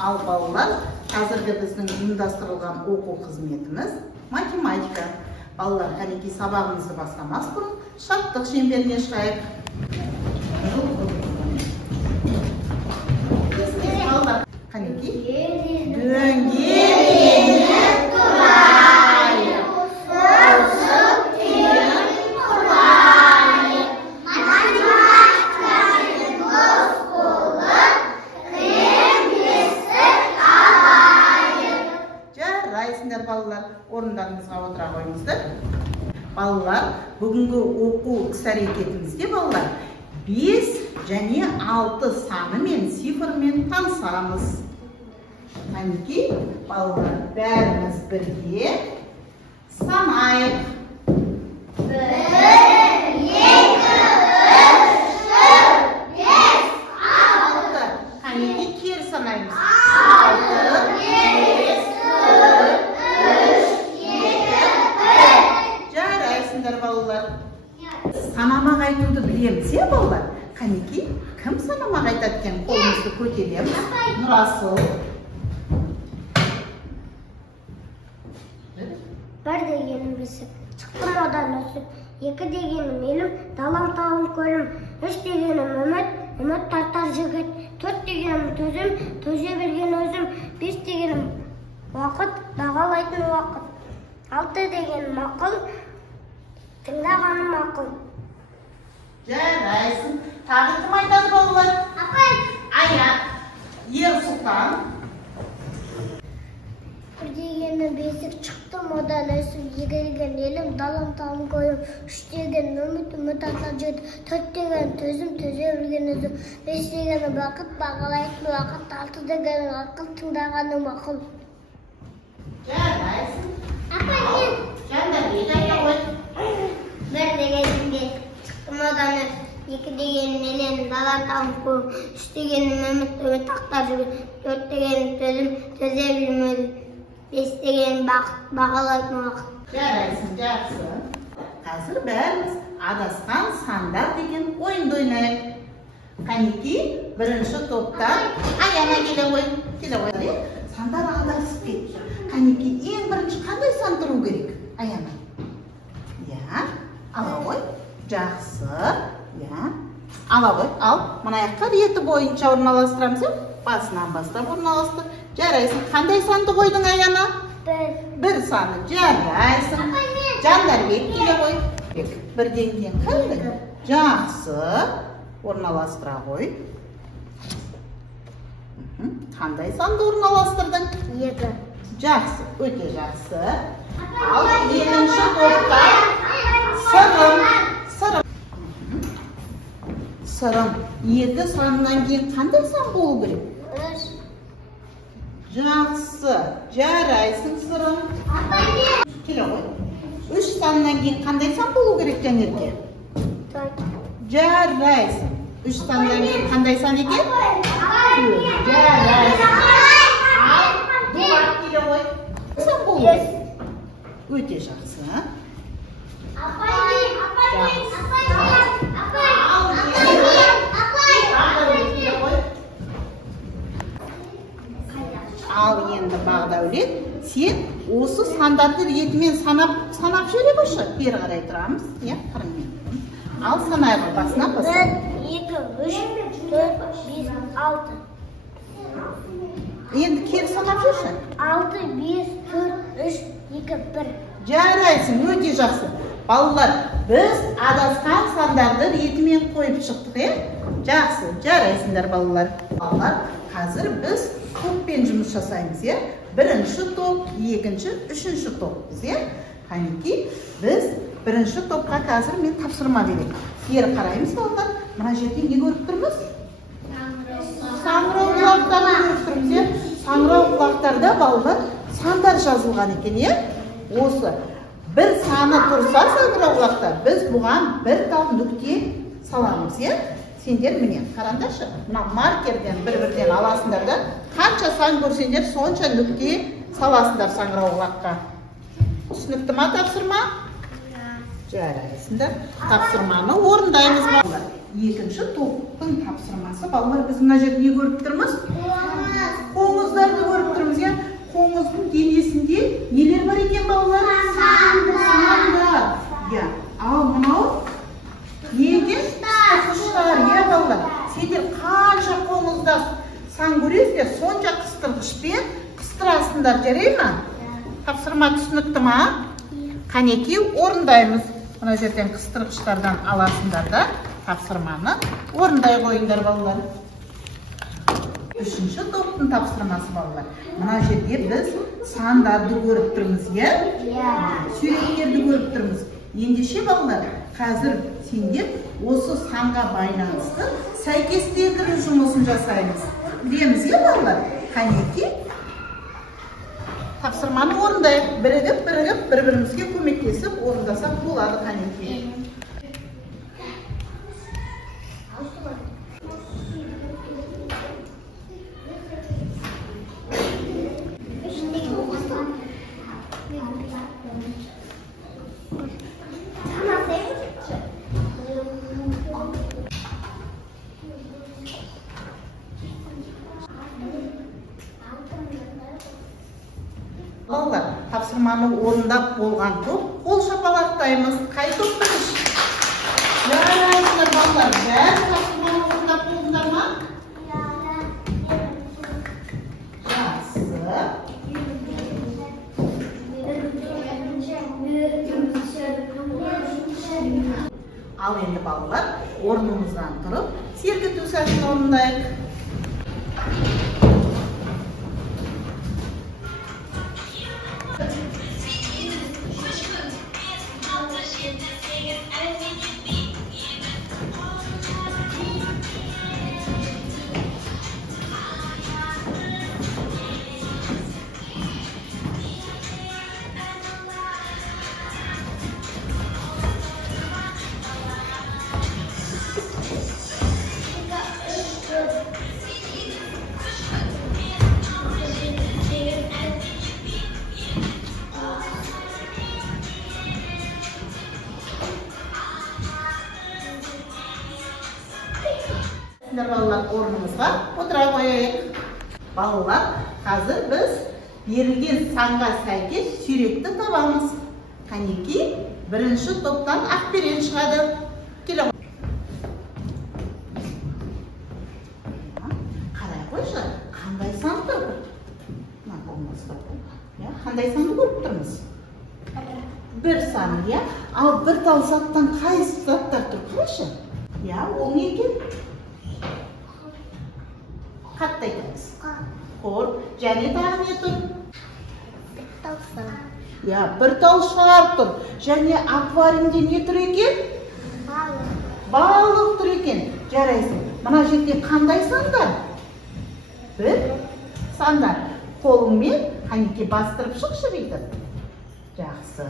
Ал балалар, қазіргі біздің ұйымдастырылған оқу қызметіміз математика. Балалар, қанекей сабағымызды бастамас бұрын шаттық шеңберіне шығайық. Балалар, қанекей дөңгеленіп тұрайық, осып тең құрайық, математиканың дос болып, кремлесіп алайық. Жарайсыңдар балалар, орындарыңызға отыра қойыңыздар. Балалар, бүгінгі оқу іс-әрекетімізде балалар 5 және 6 саны мен цифрмен танысамыз. Қанекей, балалар, бәріміз бірге санайық. 1, 2, 3, 4, 5, 6. Қанекей, кері санаймыз. 6, 5, 4, 3, 2, 1. Жарайсыңдар балалар. Санамақ айтуды білеміз, балалар? Қанекей, кім санамақ айтады екен? Қолымызды көтереміз. Нұрасыл. 1 дегенім бесік, шықтым одан өсіп, 2 дегенім елім, далам тауым көлім, 3 дегенім үміт, үміт тартар жігіт, 4 дегенім төзім, төзе берген өзім, 5 дегенім уақыт, бағалайтын уақыт, 6 дегенім ақыл, тыңдағаным ақыл. Жарайсың. Тағы кім айтады балалар? Апай! Аят. Ер Сұлтан. 1 дегенім бесік, шықтым одан өсіп, 2 деген елім, далам тауым көлім, 3 деген үміт, үміт тартар жігіт, 4 деген төзім, төзе білген өзім, 5 дегенім бақыт, бағалайтын уақыт, 6 дегенім ақыл, тыңдағаным ақыл. Жарайсың. Апай, мен! Жандар, не айта қой? 1 дегенім бесік, шықтым одан өсіп, 2 дегенім елім, далам тауым көлім, 3 дегенім үміт, үміт тартар жігіт, 4 дегенім төзім, төзе білген өзім, 5 деген бақыт, бағалайтын уақыт. Жарайсың, жақсы. Қазір бәріміз адасқан сандар деген ойынды ойнайық. Қанекей, бірінші топта Аяна келе ғой. Сандар адасып кетті. Қанекей, ең бірінші қандай сан тұру керек? Аяна. Ала ғой. Жақсы. Ала ғой. Ал, мына жаққа реті бойынша орналастырамыз. Басынан бастап орналастыр. Жарайсың. Қандай санды қойдың, Аяна? 1 саны. Жарайсың. Жандарбек келе ғой. 1-ден кейін қандай? Жақсы. Орналастыра ғой. Қандай санды орналастырдың? 2. Жақсы. Өте жақсы. Ал, екінші топта Сырым. 2 санынан кейін қандай сан болу керек? 3. Жақсы. Жарайсың, Сырым. Келе ғой. 3 санынан кейін қандай сан болу керек жәнерге? 4. Жарайсың. 3 санынан кейін қандай сан екен? 4. Жарайсың. Ал, Дулат келе ғой. Сан болу керек? Өте жақсы. Ал енді Бағдәулет, сен осы сандарды ретімен санап жүре қойшы. Бері қарай тұрамыз. Ал санайғы басынан баса. 1, 2, 3, 4, 5, 6. Енді кері санап жүрші. 6, 5, 4, 3, 2, 1. Жарайсың, өте жақсы. Балалар, біз адасқан сандарды ретімен қойып шықтық, Жақсы, жарайсыңдар балалар. Балалар, қазір біз топпен жұмыс жасаймыз, Бірінші топ, екінші, үшінші топпыз, Қанекей, біз бірінші топқа қазір мен тапсырма беремін. Бері қараймыз, балалар. Мына жерде не көріп тұрмыз? Саңырау құлақтарын көріп тұрмыз, Саңырау құлақтарда балалар сандар жазылған екен, Осы бір саны тұрса саңырау құлақта, біз бұған бір тал нүкте саламыз, Сендер міне, қараңдаршы, мына маркерден бір-бірден аласыңдар да, қанша сан көрсеңдер, сонша нүкте саласыңдар саңырау құлаққа. Түсінікті ма тапсырма? Жарайсыңдар. Тапсырманы орындаймыз балалар. Екінші топтың тапсырмасы балалар, біз мына жерде не көріп тұрмыз? Қоңыздарды көріп тұрмыз, я. Қоңыздың денесінде нелер бар екен балалар? Сандар. Я. Ал мынау не екен? Қыстырғыштар, я балалар. Сендер қанша қоңызда сан көресіңдер, сонша қыстырғышпен қыстырасыңдар, жарай ма? Тапсырма түсінікті ма? Қанеки орындаймыз. Мына жерден қыстырғыштардан аласыңдар да тапсырманы орындай қойыңдар балалар. Үшінші топтың тапсырмасы балалар. Мына жерде біз сандарды көріп тұрмыз, е? Суреттерді көріп тұрмыз. Ендеше балалар, қазір сендер осы санға байланысты сәйкестендіру жұмысын жасаймыз. Білеміз, е балалар? Қанеки тапсырманы орындайық. Бірігіп, бір-бірімізге көмектесіп орындасақ болады, қанеки. Балалар, тапсырманы орындап болған топ, қол шапалақтаймыз. Қай топтыңыз? Жарайсыңдар балалар, бәрі тапсырманы орындап болдыңдар ма? Жақсы. Ал енді балалар, орнымыздан тұрып, сергіту сәтін орындайық. Балалар, орнымызға отыра қойайық. Балалар, қазір біз берілген санға сәйкес суретті табамыз. Қанеки, бірінші топтан Ақберен шығады. Келе қой. Қарай қойшы, қандай сан тұр? Қандай санды көріп тұрмыз? Бір сан, я? Ал бір тал заттан қайсы заттар тұр? Қарашы? Я, ол не екен? Қатты айтамыз. Қор, және тағы не тұр? Я, бір тал шар тұр. Және аквариумде не тұр екен? Балық тұр екен. Жарайсың. Мына жерде қандай сандар? Бір сандар. Қолыңмен қанеке бастырып шықшы бейді. Жақсы.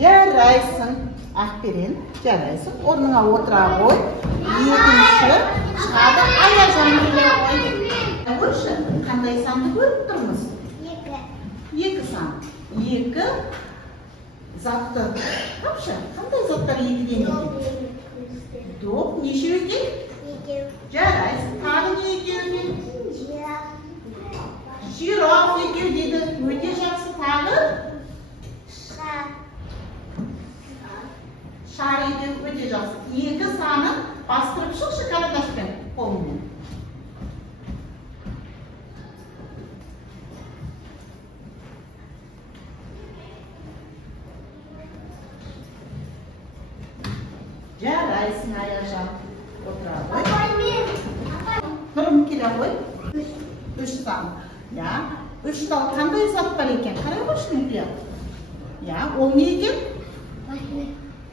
Жарайсың. Ақберен, жарайсың. Орныңа отыра қой. Екінші шығады. Аяжан келе қой. Көрші, қандай санды көріп тұрмыз? Екі сан. Екі затты. Қапшы, қандай заттар екіден екен? Доп, нешеу екен? Жарайсың. Тағы не екеу екен? Жираф екеу деді. Өте жақсы. Тағы? Шар екеу өте жақсы. Екі санын бастырып шықшы карандашпен, қолымен. Жарайсың, Аяжан. Отыра қой. Тұрым келе қой. Үш сан. Я, үш тал қандай зат бар екен? Қарай қойшы мұқия. Я, ол не екен?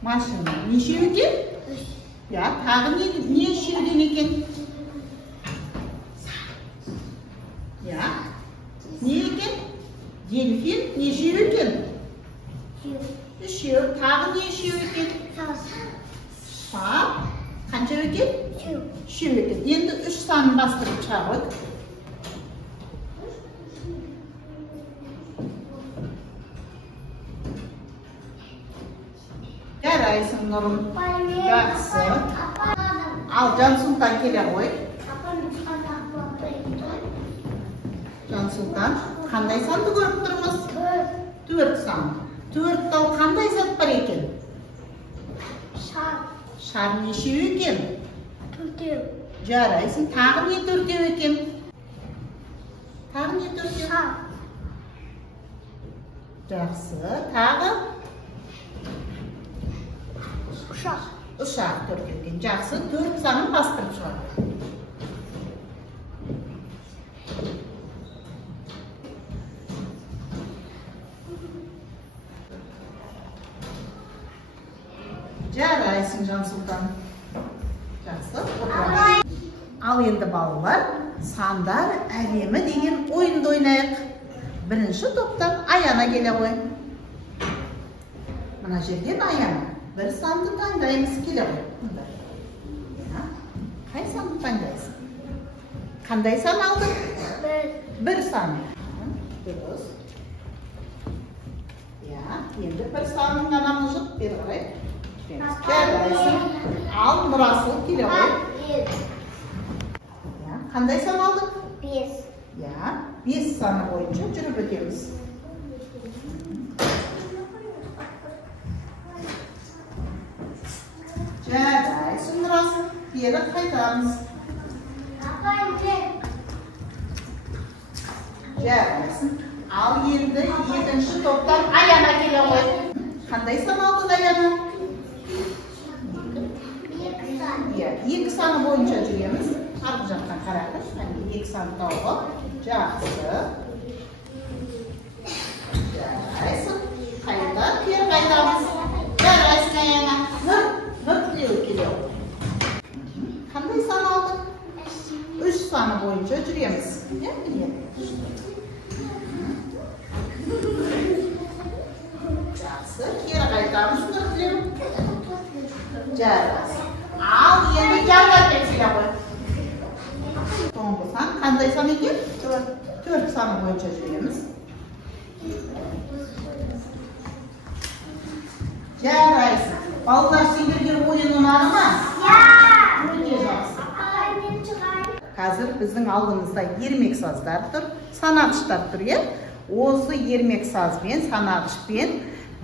Машина. Нешеу екен? Я, тағы нешеуден екен? Я, не екен? Дельфин нешеу екен? Үшеу. Тағы нешеу екен? Шап. Қанша екен? Үшеу екен. Енді үш санын бастырып шыға қой. Жарайсың, Нұрым. Жақсы. Ал Жансұлтан келе ғой. Жансұлтан, қандай санды көріп тұрмыз? 4 сан. 4-тал қандай зат бар екен? Шар нешеу екен? 4. Жарайсың, тағы не 4 екен? Тағы не 4? Жақсы, тағы? Ұшақ 4 екен. Жақсы, 4 санын бастырып шығады. Жарайсың, Жансұлтан. Жақсы. Ал енді балалар, сандар әлемі деген ойынды ойнайық. Бірінші топтан Аяна келе ғой. Мына жерден Аяна. Бір санды таңдаймыз келе ғой. Қай санды таңдайсың? Қандай сан алдың? 1 сан. Дұрыс. Енді 1 санын ғана мұжып бері қарай. Жарайсың. Ал Нұрасыл келе ғой. Қандай сан алдық? 5. 5 саны бойынша жүріп өтеміз. Жарайсың, Нұрасыл. Бері қайтамыз. Жарайсың. Ал енді екінші топтан Аяна келе ғой. Қандай сан алдық, Аяна? 2 саны бойынша жүреміз. Арғы жақтан қараңыз. 2 сан тауға. Жақсы. Жарайсың. Қайта кер қайтамыз. Жарайсың, Аяна. Нұр тілеуі келе. Қандай сан алдық? 3 саны бойынша жүреміз. Жақсы. Кер қайтамыз. Нұр тілеуі. Жарайсың. Ал енді Жандар келе ғой. Соңғы сан қандай сан екен? 4 саны бойынша жүреміз. Жарайсың. Балалар, сендерге ойын ұнады ма? Өте жақсы. Қазір біздің алдымызда ермексаздар тұр, санағыштар тұр. Осы ермексазбен, санағышпен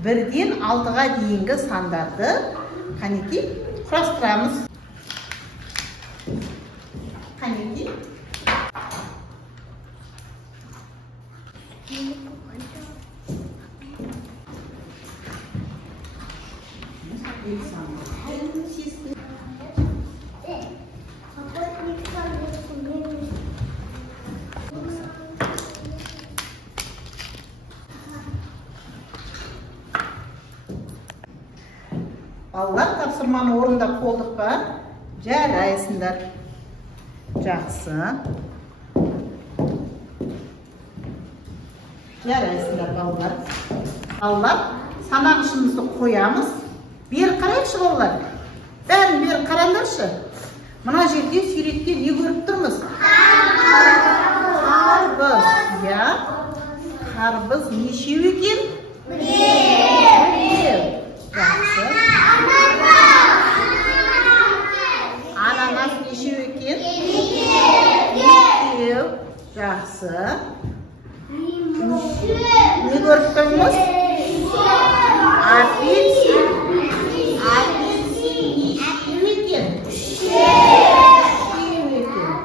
1-ден 6-ға дейінгі сандарды қанекей құрастырамыз. Қанекей. Балалар, тапсырманы орындап болдық па? Жарайсыңдар. Жақсы. Жарайсыңдар, балалар. Балалар, санағышымызды қоямыз. Бері қарайықшы, балалар. Бәрін бері қараңдаршы. Мына жерде суретте не көріп тұрмыз? Қарбыз. Қарбыз нешеу екен? 1. Жақсы. Ананас нешеу екен? 2. Жақсы. Не көріп тұрмыз? Апельсин. Апельсин нешеу екен? 3 екен.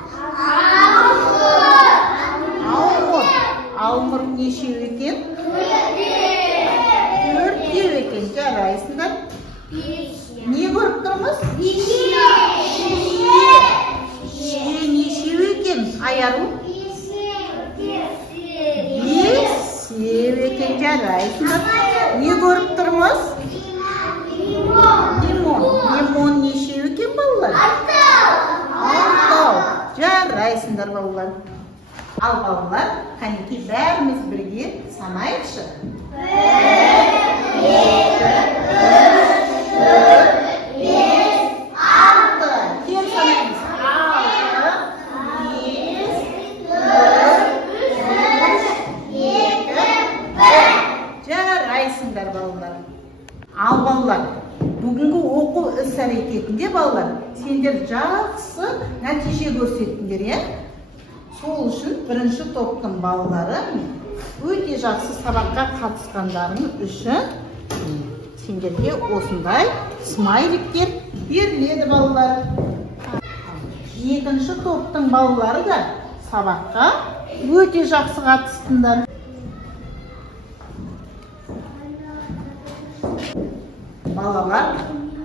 Алмұрт нешеу екен? 4 екен. Жарайсыңдар. Не көріп тұрмыз? Шие нешеу екен? Аяру? 5 екен. Жарайсыңдар. Не көріп тұрмыз? Лимон нешеу екен, балалар? 6. Жарайсыңдар, балалар. Ал балалар, қанекей бәріміз бірге санайықшы. 1, 2, 3, 4, 5, 6. Кем санаймыз? 6, 5, 4, 3, 2, 1. Жарайсыңдар, балалар. Ал балалар, бүгінгі оқу іс-әрекетінде балалар, сендер жақсы нәтиже көрсеттіңдер, е? Сол үшін бірінші топтың балалары өте жақсы сабаққа қатысқандарың үшін сендерге осындай смайликтер беріледі балалар. Екінші топтың балалары да сабаққа өте жақсы қатыстыңдар. Балалар,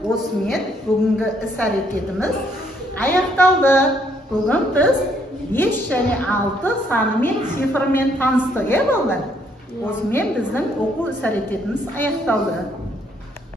осымен бүгінгі іс-әрекетіміз аяқталды. Бүгін біз 5 және 6 санымен, цифрымен таныстық, балалар. Осымен біздің оқу іс-әрекетіміз аяқталды.